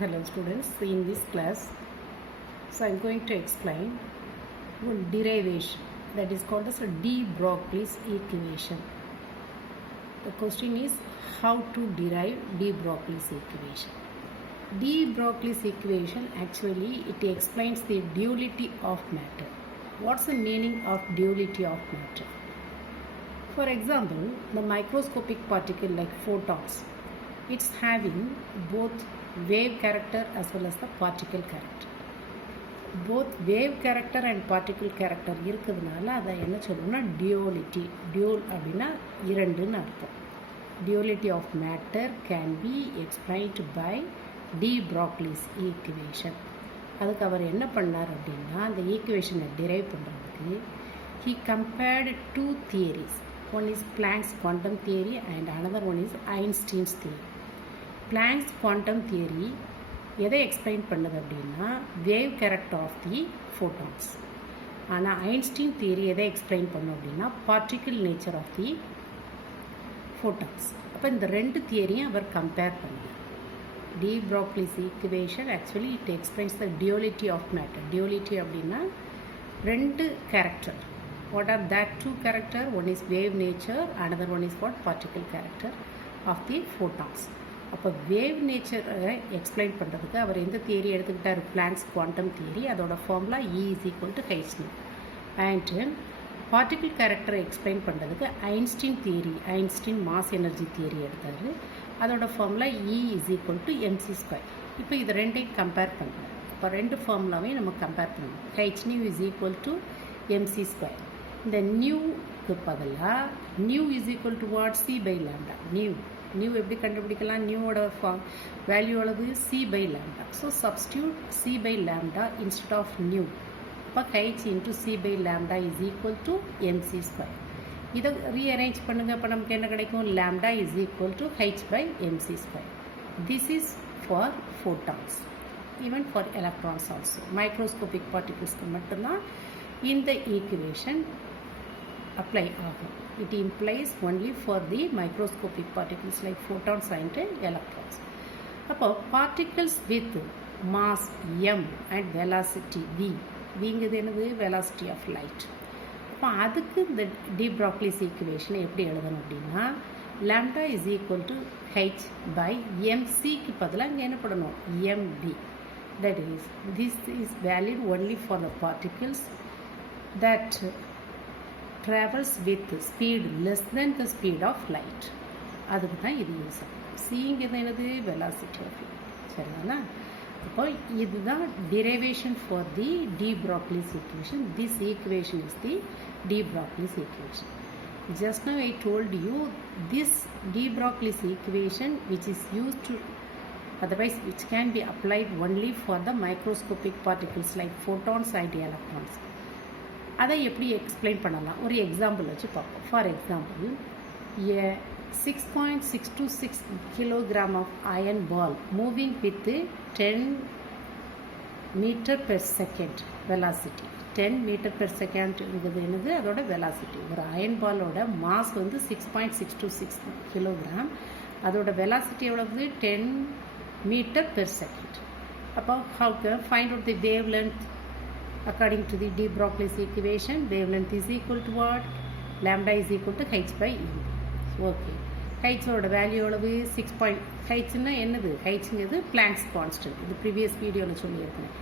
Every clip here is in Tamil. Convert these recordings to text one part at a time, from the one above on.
Hello students, in this class I am going to explain one derivation that is called as a de Broglie's equation. The question is how to derive de Broglie's equation. De Broglie's equation actually it explains the duality of matter. What's the meaning of duality of matter? For example, the microscopic particle like photons, it's having both wave character as well as the particle character. Both wave character and particle character இருக்கிறதுனால அதை என்ன சொல்லுவோம்னா duality. Dual அப்படின்னா இரண்டுன்னு அர்த்தம். Duality of matter can be explained by de Broglie's equation. அதுக்கு அவர் என்ன பண்ணார் அப்படின்னா அந்த ஈக்குவேஷனை டிரைவ் பண்ணுறதுக்கு he compared two theories. One is Planck's quantum theory and another one is Einstein's theory. Planck's quantum theory எதை எக்ஸ்பிளைன் பண்ணுது அப்படின்னா wave character of the photons. ஆனால் ஐன்ஸ்டீன் தியரி எதை எக்ஸ்பிளைன் பண்ணும் அப்படின்னா particle nature of the photons. அப்போ இந்த ரெண்டு தியரியும் அவர் கம்பேர் பண்ணுது. de Broglie's equation actually it explains the duality of matter. Duality அப்படின்னா ரெண்டு character. What are that two character? One is wave nature, another one is what? Particle character of the photons. அப்போ வேவ் நேச்சரை எக்ஸ்பிளைன் பண்ணுறதுக்கு அவர் எந்த தியரி எடுத்துக்கிட்டார்? Planck's quantum theory. அதோட formula E is equal to h nu. And particle கேரக்டரை எக்ஸ்பிளைன் பண்ணுறதுக்கு Einstein theory, Einstein mass energy theory எடுத்தார். அதோட formula E is equal to mc². இப்போ இது ரெண்டையும் கம்பேர் பண்ணுறோம். இப்போ ரெண்டு ஃபார்முலாவையும் நம்ம கம்பேர் பண்ணணும். h nu is equal to mc². இந்த நியூக்கு பதிலாக nu is equal to what? C by lambda. Nu எப்படி கண்டுபிடிக்கலாம்? நியூவோட வேல்யூ அளவு c by lambda. So substitute c by lambda instead of nu. இப்போ h into c by lambda is equal to mc². இதை ரீஅரேஞ்ச் பண்ணுங்கள். இப்போ நமக்கு என்ன கிடைக்கும்? Lambda is equal to h by mc². This is for photons, even for electrons also. Microscopic பார்ட்டிகிள்ஸ்க்கு மட்டும்தான் இந்த ஈக்குவேஷன் apply ஆகும். It implies only for the microscopic particles like photons and electrons. அப்போ particles with mass m and velocity v, விங்கிறது என்னது? velocity of light. அப்போ அதுக்கு இந்த de Broglie's equation எப்படி எழுதணும் அப்படின்னா lambda is equal to h by mcக்கு பதிலாக இங்கே என்ன பண்ணணும்? mv. That is, this is valid only for the particles that travels with speed less than the speed of light. அதுக்கு தான் இது யூஸ் ஆகும். சிங்கிறது என்னது? Velocity of light. சரிதானா? அப்போ இதுதான் derivation for the de Broglie's equation. This equation is the de Broglie's equation. Just now I told you this de Broglie's equation which is used to, otherwise which can be applied only for the microscopic particles like photons and electrons. அதை எப்படி எக்ஸ்பிளைன் பண்ணலாம்? ஒரு எக்ஸாம்பிள் வச்சு பார்ப்போம். For example, A 6.626 kilogram of iron ball moving with 10 meter per second velocity. 10 meter per second என்னது? அதோட வெலாசிட்டி. ஒரு அயன் பாலோட மாஸ் வந்து 6.626 kilogram. அதோட வெலாசிட்டி எவ்வளவு? 10 meter per second. அப்போ how to find out the wavelength? According to the de Broglie's equation, wavelength is equal to what? Lambda is equal to h by m. Okay. h ஓட வேல்யூ எவ்வளவு? 6. ஹெச்னா என்னது? ஹெச்ங்கிறது பிளாங்க்ஸ் கான்ஸ்டன்ட். இது ப்ரீவியஸ் வீடியோவில் சொல்லியிருக்கேன்.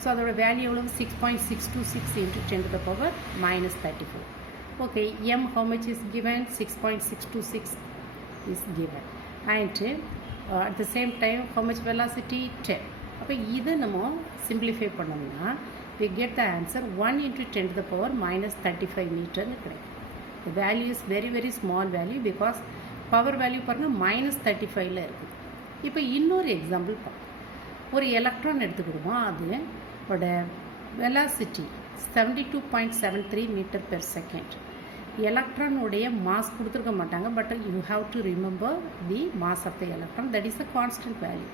ஸோ அதோட வேல்யூ எவ்வளவு? 6.626 into 10 to the power minus 34. Okay. m how much is given? 6.626 is given. And at the same time, how much velocity? 10. அப்போ இதை நம்ம சிம்பிளிஃபை பண்ணோம்னா we get the answer 1 into 10 to the power minus 35 meter. The value is very very small value because power value பாருங்க minus 35ல இருக்குது. இப்போ இன்னொரு எக்ஸாம்பிள் பார்ப்போம். ஒரு எலக்ட்ரான் எடுத்துக்கிடுவோம். அதோட வெலாசிட்டி 72.73 meter per second. எலக்ட்ரானுடைய மாஸ் கொடுத்துருக்க மாட்டாங்க. But you have to remember the mass of the electron. That is the constant value.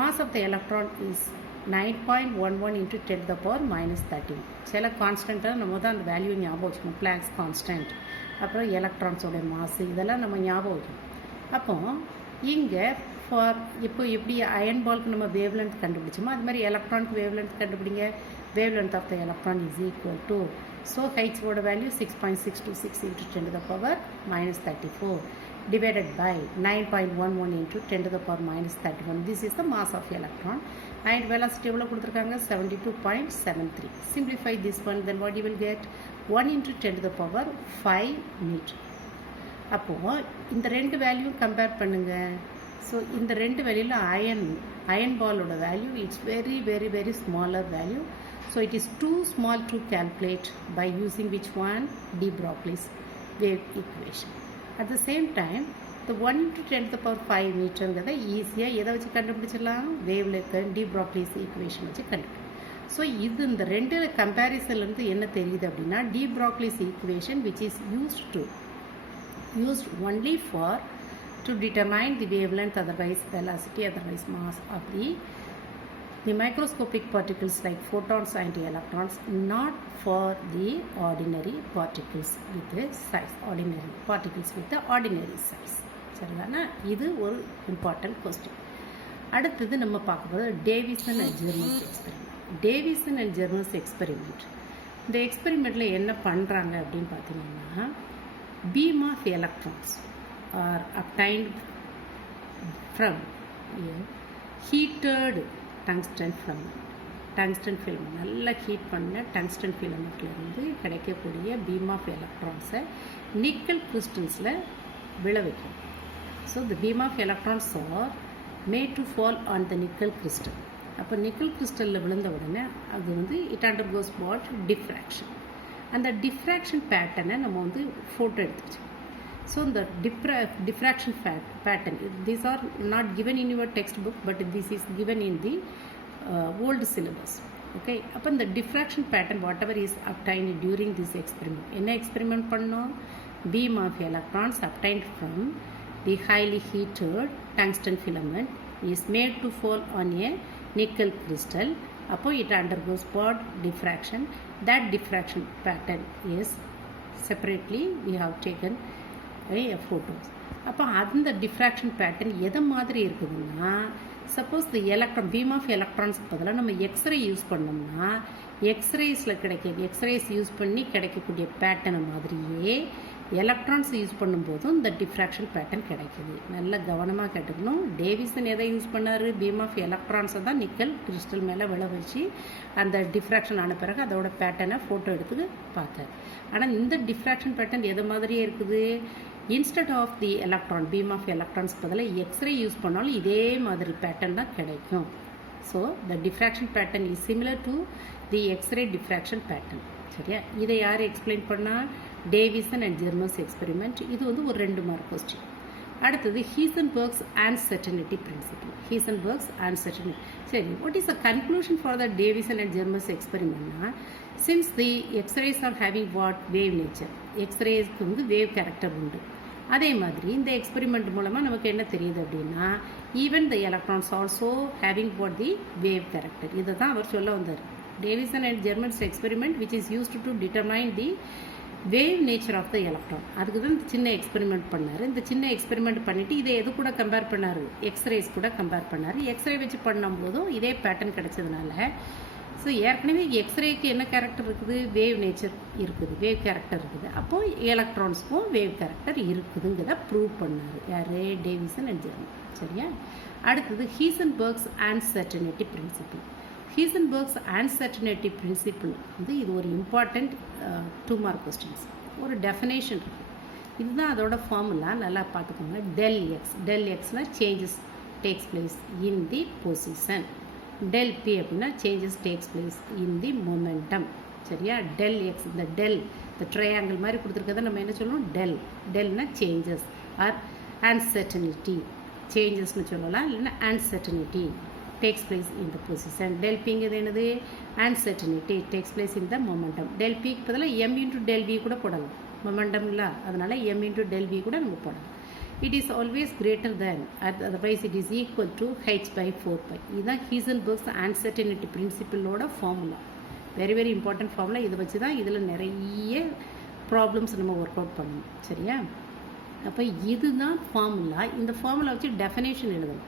Mass of the electron is 9.11 into 10 to the power minus 13. சில கான்ஸ்டண்ட்டாக நம்ம தான் அந்த வேல்யூ ஞாபகம் வச்சுக்கணும். பிளாங்க்ஸ் கான்ஸ்டன்ட், அப்புறம் எலக்ட்ரான்ஸோட மாசு, இதெல்லாம் நம்ம ஞாபகம் வைக்கணும். அப்போ இங்கே ஃபார் இப்போ எப்படி அயன் பால்க்கு நம்ம வேவ் லென்த் கண்டுபிடிச்சோமோ அது மாதிரி எலக்ட்ரானுக்கு வேவ் லென்த் கண்டுபிடிங்க. Wave length of the electron is equal to, so ஹைட்ஸோட value 6.626 into 10 to the power minus 34 divided by 9.11 into 10 to the power minus 31. This is the mass of electron and velocity எவ்வளோ கொடுத்துருக்காங்க 72.73. Simplify this one, then what you will get 1 into 10 to the power 5 meter. அப்போது இந்த ரெண்டு வேல்யூ கம்பேர் பண்ணுங்க. ஸோ இந்த ரெண்டு வேல்யூவில் அயன் பாலோட value it's very very very smaller value. So it is too small to calculate by using which one? De Broglie's wave equation. At the same time, the 1 into 10 to the power 5 meterங்கிறத ஈஸியாக எதை வச்சு கண்டுபிடிச்சிடலாம்? வேவில் இருக்க De Broglie's equation வச்சு கண்டுபிடிக்கலாம். ஸோ இது இந்த ரெண்டு கம்பேரிசன்லேருந்து என்ன தெரியுது அப்படின்னா, De Broglie's equation which is used only for to determine the wavelength, otherwise velocity, otherwise mass of the microscopic particles like photons and electrons, not for the ordinary particles with the size, ordinary particles with the ordinary size. சரிதானா? இது ஒரு இம்பார்ட்டன்ட் கொஸ்டின். அடுத்தது நம்ம பார்க்க போகிறது Davisson and Germer experiment. Davisson and Germer experiment, இந்த எக்ஸ்பெரிமெண்ட்டில் என்ன பண்ணுறாங்க அப்படின்னு பார்த்தீங்கன்னா, beam of electrons are obtained from a heated tungsten filament. நல்லா ஹீட் பண்ண டங்ஸ்டன் ஃபிலமெண்ட்லேருந்து கிடைக்கக்கூடிய பீம் ஆஃப் எலக்ட்ரான்ஸை நிக்கல் கிறிஸ்டல்ஸில் விழ வைக்கும். So the beam of electrons are made to fall on the nickel crystal. அப்போ நிக்கல் கிறிஸ்டலில் விழுந்த உடனே அது வந்து இட் அண்டர்கோஸ் வாட்? டிஃப்ராக்ஷன். அந்த டிஃப்ராக்ஷன் பேட்டர்னை நம்ம வந்து ஃபோட்டோ எடுத்து வச்சோம். So the diffraction pattern, these are not given in your textbook, but this is given in the old syllabus. Okay, upon the diffraction pattern whatever is obtained during this experiment, என்ன experiment பண்ணோம்? Beam of electrons obtained from the highly heated tungsten filament is made to fall on a nickel crystal. அப்போ it undergoes what? Diffraction. That diffraction pattern is separately we have taken photos. அப்போ அந்த டிஃப்ராக்ஷன் பேட்டர்ன் எதை மாதிரி இருக்குதுன்னா, suppose the electron beam of எலக்ட்ரான்ஸ்க்கு பதிலாக நம்ம எக்ஸ்ரே யூஸ் பண்ணோம்னா, எக்ஸ்ரேஸ் யூஸ் பண்ணி கிடைக்கக்கூடிய பேட்டர்னை மாதிரியே எலக்ட்ரான்ஸ் யூஸ் பண்ணும்போதும் இந்த டிஃப்ராக்ஷன் பேட்டர்ன் கிடைக்குது. நல்லா கவனமாக கேட்டுக்கணும். டேவிசன் எதை யூஸ் பண்ணார்? பீம் ஆஃப் எலக்ட்ரான்ஸை தான் நிக்கல் கிறிஸ்டல் மேலே விழ வச்சு அந்த டிஃப்ராக்ஷன் ஆன பிறகு அதோட பேட்டர்னை ஃபோட்டோ எடுத்து பார்த்தார். ஆனால் இந்த டிஃப்ராக்ஷன் பேட்டர்ன் எதை மாதிரியே இருக்குது? Instead of the electron beam of electrons பதிலாக எக்ஸ்ரே யூஸ் பண்ணாலும் இதே மாதிரி பேட்டர்ன் தான் கிடைக்கும். So the diffraction pattern is similar to the X-ray diffraction pattern. சரியா? இதை யார் எக்ஸ்பிளைன் பண்ணால்? Davisson and Germer experiment. இது வந்து ஒரு 2 மார்க் கொஸ்டின். அடுத்தது Heisenberg's uncertainty principle. Heisenberg's uncertainty. சரி, what is the conclusion for the Davisson and Germer எக்ஸ்பெரிமெண்ட்னா, since the X-rays are having what? Wave nature. எக்ஸ்ரேஸ்க்கு வந்து வேவ் கேரக்டர் உண்டு. அதே மாதிரி இந்த எக்ஸ்பெரிமெண்ட் மூலமாக நமக்கு என்ன தெரியுது அப்படின்னா, even the electrons also having what? The wave character. இதை தான் அவர் சொல்ல வந்தார். Davisson and Germans experiment which is used to determine the wave nature of the electron. அதுக்கு தான் இந்த சின்ன எக்ஸ்பெரிமெண்ட் பண்ணார். இந்த சின்ன எக்ஸ்பெரிமெண்ட் பண்ணிவிட்டு இதை எது கூட கம்பேர் பண்ணார்? எக்ஸ்ரேஸ் கூட கம்பேர் பண்ணார். எக்ஸ்ரே வச்சு பண்ணும்போதும் இதே பேட்டர்ன் கிடைச்சதுனால, ஸோ ஏற்கனவே எக்ஸ்ரேக்கு என்ன கேரக்டர் இருக்குது? வேவ் நேச்சர் இருக்குது, வேவ் கேரக்டர் இருக்குது. அப்போது எலக்ட்ரான்ஸுக்கும் வேவ் கேரக்டர் இருக்குதுங்கிறத ப்ரூவ் பண்ணார். யார்? Davisson and German. சரியா? அடுத்தது Heisenberg's uncertainty principle. Heisenberg's uncertainty principle வந்து இது ஒரு இம்பார்ட்டண்ட் 2 மார்க் கொஸ்டின்ஸ். ஒரு டெஃபினேஷன் இருக்குது. இதுதான் அதோட ஃபார்முலா. நல்லா பார்த்துக்கோங்க. டெல் எக்ஸ்னால் changes takes place in the position. del p அப்படின்னா changes takes place in the momentum. சரியா? டெல் எக்ஸ், இந்த டெல் இந்த ட்ரையாங்கிள் மாதிரி கொடுத்துருக்கதை நம்ம என்ன சொல்லணும்? Delna changes R uncertainty. சேஞ்சஸ்னு சொல்லலாம், இல்லைன்னா uncertainty takes place in the position. Del p இங்கிறது என்னது? uncertainty takes place in the momentum. del p க்கு பதிலாக m into del v கூட போடலாம். மொமெண்டம் இல்லை, அதனால் m into del v கூட நம்ம போடலாம். It is always greater than, otherwise it is equal to h by 4 pi. இதுதான் ஹீசன்பர்க்ஸ் அன்சர்டனிட்டி பிரின்சிபிளோட formula. Very very important formula. இதை வச்சு தான் இதில் நிறைய ப்ராப்ளம்ஸ் நம்ம ஒர்க் அவுட் பண்ணணும். சரியா? அப்போ இதுதான் ஃபார்முலா. இந்த ஃபார்முலா வச்சு டெஃபினேஷன் எழுதணும்.